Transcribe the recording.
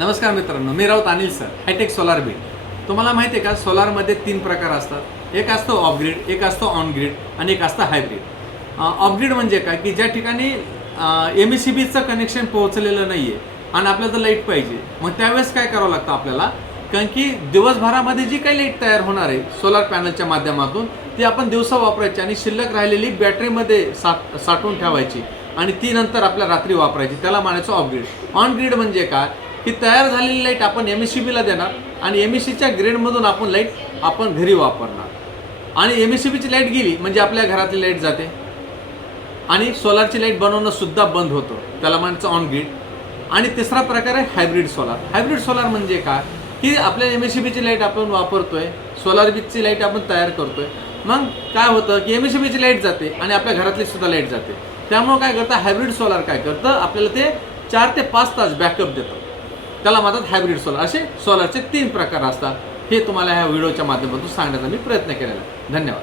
नमस्कार मित्रांनो, मी Raut Anil sir, hitech solar beat. तुम्हाला माहिती आहे का, सोलारमध्ये 3 प्रकार असतात. एक असतो ऑफ ग्रीड, एक असतो ऑन ग्रीड आणि एक असतं हायब्रिड. ऑफ ग्रीड म्हणजे काय की ज्या ठिकाणी MSCBचं कनेक्शन पोहोचलेलं नाही आहे आणि आपल्याला तर लाईट पाहिजे. मग त्यावेळेस काय करावं लागतं आपल्याला, कारण की दिवसभरामध्ये जी काही लाईट तयार होणार आहे सोलार पॅनलच्या माध्यमातून ती आपण दिवसा वापरायची आणि शिल्लक राहिलेली बॅटरीमध्ये साठवून ठेवायची आणि ती नंतर आपल्या रात्री वापरायची. त्याला म्हणायचं ऑफ ग्रीड. ऑन ग्रीड म्हणजे काय की तयार झालेली लाईट आपण MSCBला देणार आणि MSCच्या ग्रेडमधून आपण लाईट आपण घरी वापरणार आणि MSCBची लाईट गेली म्हणजे आपल्या घरातली लाईट जाते आणि सोलारची लाईट बनवणं सुद्धा बंद होतं. त्याला म्हणायचं ऑन ग्रीड. आणि तिसरा प्रकार आहे हायब्रिड सोलार. हायब्रिड सोलार म्हणजे काय की आपल्या MSCBची लाईट आपण वापरतोय, सोलार बीचची लाईट आपण तयार करतोय. मग काय होतं की MSCBची लाईट जाते आणि आपल्या घरातली सुद्धा लाईट जाते. त्यामुळं काय करतं हायब्रिड सोलार, काय करतं आपल्याला ते 4 ते 5 तास बॅकअप देतं. त्याला म्हणतात हायब्रिड सोलार. असे सोलारचे 3 प्रकार असतात. हे तुम्हाला ह्या व्हिडिओच्या माध्यमातून सांगण्याचा मी प्रयत्न केलेला आहे. धन्यवाद.